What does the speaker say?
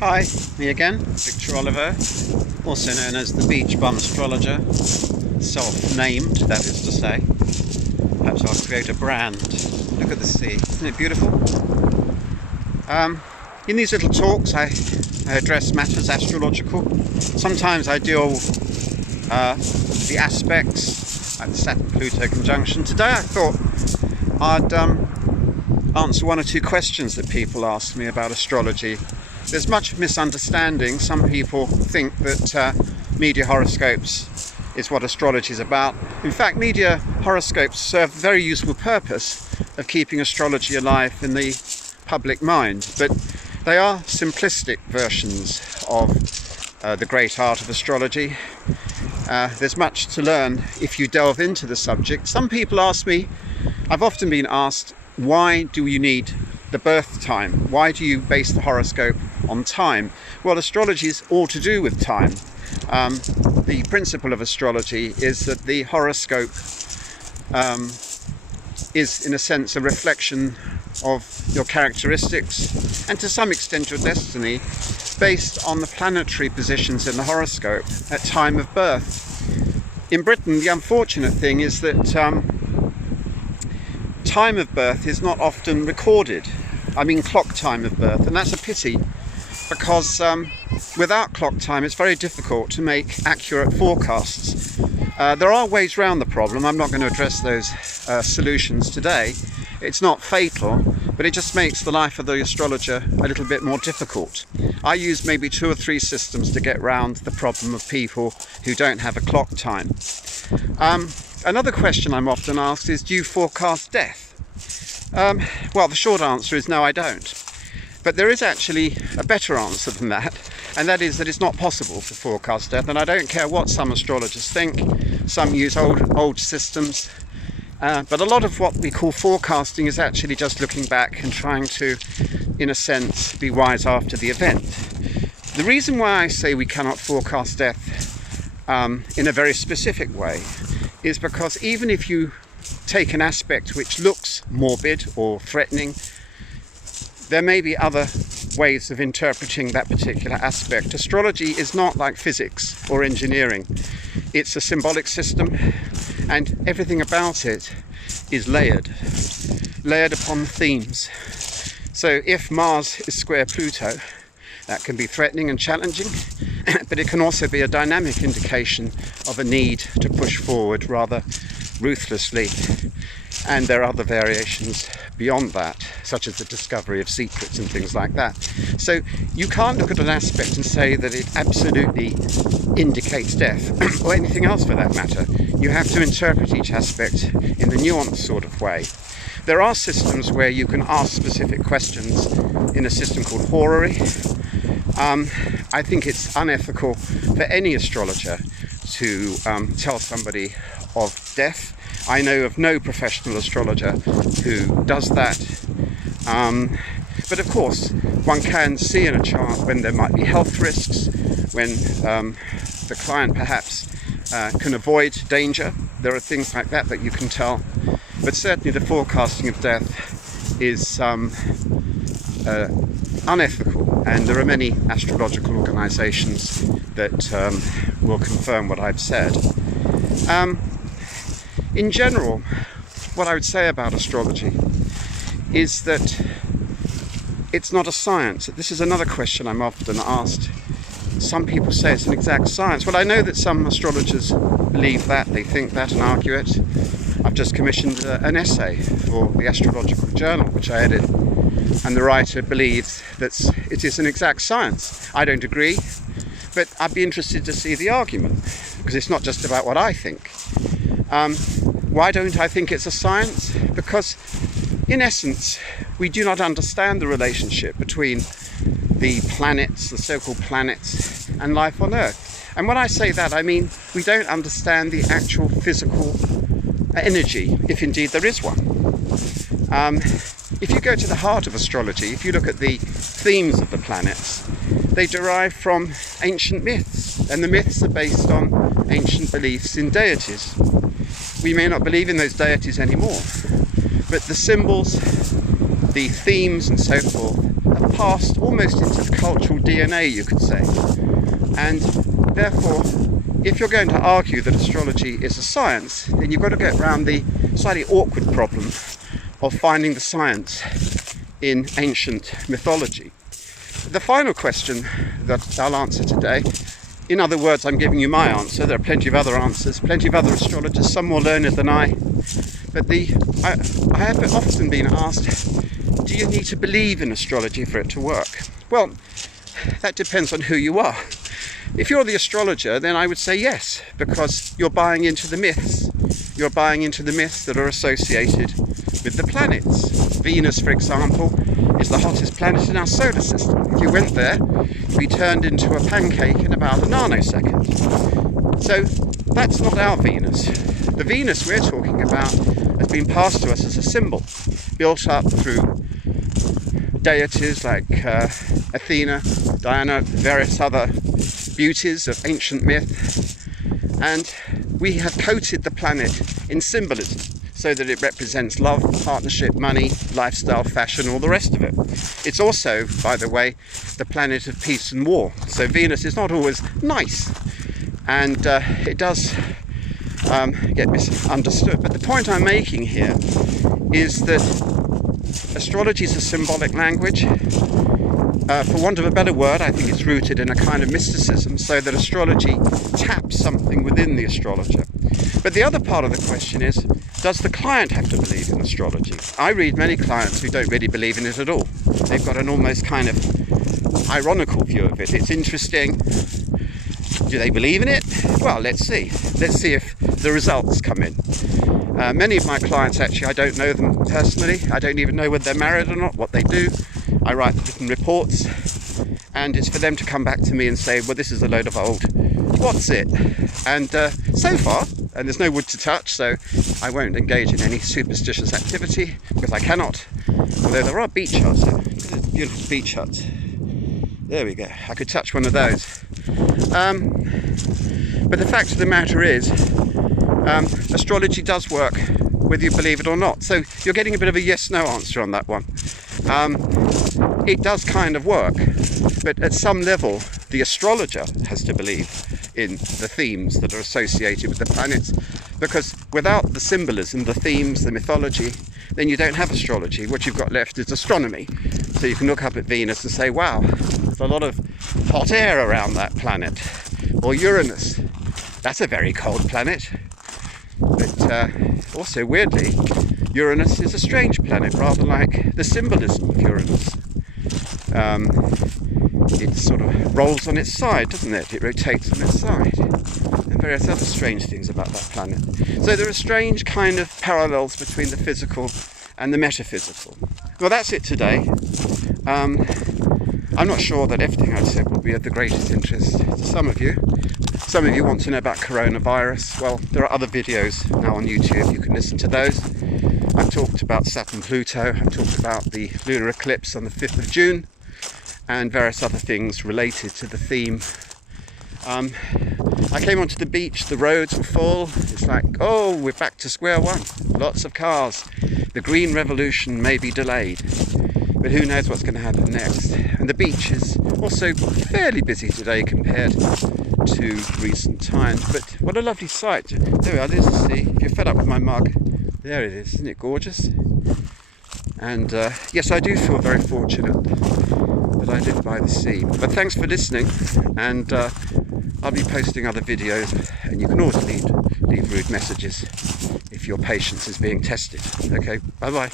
Hi, me again, Victor Oliver, also known as the Beach Bum Astrologer, self-named, that is to say. Perhaps I'll create a brand. Look at the sea, isn't it beautiful? In these little talks I address matters astrological. Sometimes I deal the aspects, like the Saturn-Pluto conjunction. Today I thought I'd answer one or two questions that people ask me about astrology. There's much misunderstanding. Some people think that media horoscopes is what astrology is about. In fact, media horoscopes serve a very useful purpose of keeping astrology alive in the public mind, but they are simplistic versions of the great art of astrology. There's much to learn if you delve into the subject. Some people ask me, I've often been asked, why do you need the birth time? Why do you base the horoscope on time? Well, astrology is all to do with time. The principle of astrology is that the horoscope is, in a sense, a reflection of your characteristics and to some extent your destiny, based on the planetary positions in the horoscope at time of birth. In Britain, the unfortunate thing is that time of birth is not often recorded. I mean clock time of birth, and that's a pity, because without clock time it's very difficult to make accurate forecasts. There are ways around the problem. I'm not going to address those solutions today. It's not fatal, but it just makes the life of the astrologer a little bit more difficult. I use maybe 2 or 3 systems to get round the problem of people who don't have a clock time. Another question I'm often asked is, do you forecast death? Well, the short answer is no, I don't. But there is actually a better answer than that, and that is that it's not possible to forecast death. And I don't care what some astrologers think. Some use old systems. But a lot of what we call forecasting is actually just looking back and trying to, in a sense, be wise after the event. The reason why I say we cannot forecast death in a very specific way is because even if you take an aspect which looks morbid or threatening, there may be other ways of interpreting that particular aspect. Astrology is not like physics or engineering. It's a symbolic system, and everything about it is layered upon themes. So if Mars is square Pluto, that can be threatening and challenging, but it can also be a dynamic indication of a need to push forward rather ruthlessly. And there are other variations beyond that, such as the discovery of secrets and things like that. So you can't look at an aspect and say that it absolutely indicates death, or anything else for that matter. You have to interpret each aspect in a nuanced sort of way. There are systems where you can ask specific questions in a system called horary. I think it's unethical for any astrologer to tell somebody of death. I know of no professional astrologer who does that. But of course, one can see in a chart when there might be health risks, when the client perhaps can avoid danger. There are things like that that you can tell. But certainly the forecasting of death is unethical, and there are many astrological organisations that will confirm what I've said. In general, what I would say about astrology is that it's not a science. This is another question I'm often asked. Some people say it's an exact science. Well, I know that some astrologers believe that, they think that and argue it. I've just commissioned an essay for the Astrological Journal, which I edit, and the writer believes that it is an exact science. I don't agree, but I'd be interested to see the argument, because it's not just about what I think. Why don't I think it's a science? Because, in essence, we do not understand the relationship between the planets, the so-called planets, and life on Earth. And when I say that, I mean we don't understand the actual physical energy, if indeed there is one. If you go to the heart of astrology, if you look at the themes of the planets, they derive from ancient myths, and the myths are based on ancient beliefs in deities. We may not believe in those deities anymore, but the symbols, the themes and so forth have passed almost into the cultural DNA, you could say. And therefore, if you're going to argue that astrology is a science, then you've got to get around the slightly awkward problem of finding the science in ancient mythology. The final question that I'll answer today, in other words, I'm giving you my answer. There are plenty of other answers, plenty of other astrologers, some more learned than I. But I have often been asked, do you need to believe in astrology for it to work? Well, that depends on who you are. If you're the astrologer, then I would say yes, because you're buying into the myths. You're buying into the myths that are associated with the planets. Venus, for example, is the hottest planet in our solar system. If you went there, you'd be turned into a pancake in about a nanosecond. So that's not our Venus. The Venus we're talking about has been passed to us as a symbol, built up through deities like Athena, Diana, various other beauties of ancient myth, and we have coated the planet in symbolism so that it represents love, partnership, money, lifestyle, fashion, all the rest of it. It's also, by the way, the planet of peace and war. So Venus is not always nice, and it does get misunderstood. But the point I'm making here is that astrology is a symbolic language. For want of a better word, I think it's rooted in a kind of mysticism, so that astrology taps something within the astrologer. But the other part of the question is, does the client have to believe in astrology? I read many clients who don't really believe in it at all. They've got an almost kind of ironical view of it. It's interesting. Do they believe in it? Well, let's see. Let's see if the results come in. Many of my clients, actually, I don't know them personally. I don't even know whether they're married or not, what they do. I write written reports, and it's for them to come back to me and say, well, this is a load of old, what's it? And so far, and there's no wood to touch, so I won't engage in any superstitious activity, because I cannot, although there are beach huts. Beautiful beach huts. There we go, I could touch one of those. But the fact of the matter is, astrology does work whether you believe it or not. So you're getting a bit of a yes-no answer on that one. It does kind of work, but at some level the astrologer has to believe in the themes that are associated with the planets, because without the symbolism, the themes, the mythology, then you don't have astrology. What you've got left is astronomy. So you can look up at Venus and say, wow, there's a lot of hot air around that planet. Or Uranus, that's a very cold planet. But also, weirdly, Uranus is a strange planet, rather like the symbolism of Uranus. It sort of rolls on its side, doesn't it? It rotates on its side. And various other strange things about that planet. So there are strange kind of parallels between the physical and the metaphysical. Well, that's it today. I'm not sure that everything I've said will be of the greatest interest to some of you. Some of you want to know about coronavirus. Well, there are other videos now on YouTube. You can listen to those. I've talked about Saturn Pluto. I've talked about the lunar eclipse on the 5th of June and various other things related to the theme. I came onto the beach, the roads were full. It's like, oh, we're back to square one. Lots of cars. The green revolution may be delayed, but who knows what's going to happen next. And the beach is also fairly busy today compared to recent times. But what a lovely sight. There we are, there's the sea. If you're fed up with my mug, there it is. Isn't it gorgeous? And yes, I do feel very fortunate that I live by the sea. But thanks for listening, and I'll be posting other videos, and you can always leave rude messages if your patience is being tested. Okay, bye bye.